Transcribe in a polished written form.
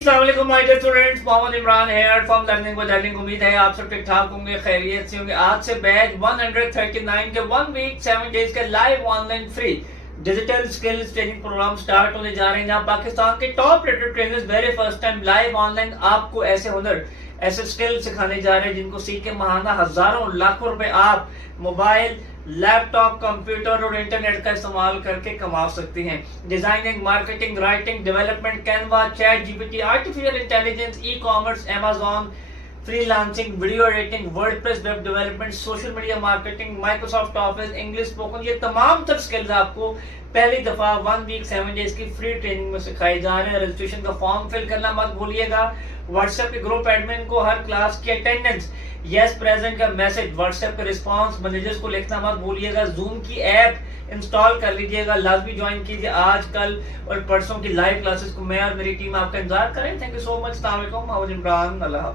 अस्सलामुअलैकुम my dear students, Mohammad Imran here from learning with learning. उम्मीद है आप सब ठीक ठाक होंगे, खैरियत से होंगे। आज से बैच 139 के 1 वीक 7 डेज के live online free digital skills training programme start होने जा रहे हैं, जहां पाकिस्तान के top rated trainers very first time live online आपको ऐसे हुनर, ऐसे स्किल सिखाने जा रहे हैं जिनको सीख के महाना हजारों लाखों रुपए आप मोबाइल, लैपटॉप, कंप्यूटर और इंटरनेट का इस्तेमाल करके कमा सकती हैं। Designing, marketing, writing, development, Canva, chat GPT, artificial intelligence, e commerce, Amazon, freelancing, video editing, WordPress, web development, social media marketing, Microsoft office, English spoken, ये तमाम तर स्किल्स आपको पहली दफा 1 वीक 7 डेज की फ्री ट्रेनिंग में सिखाए जा रहे हैं। रजिस्ट्रेशन का फॉर्म फिल करना मत भूलिएगा। व्हाट्सएप के ग्रुप एडमिन को हर क्लास की अटेंडेंस, यस प्रेजेंट का मैसेज, व्हाट्सएप का रिस्पांस मैनेजर्स को लिखना मत भूलिएगा। जूम की ऐप इंस्टॉल कर लीजिएगा, लाजमी ज्वाइन कीजिए। आज, कल और परसों की लाइव क्लासेस को मैं और मेरी टीम आपका इंतजार करें। Thank you so much. अस्सलाम वालेकुम। मोहम्मद इमरान। अल्लाह।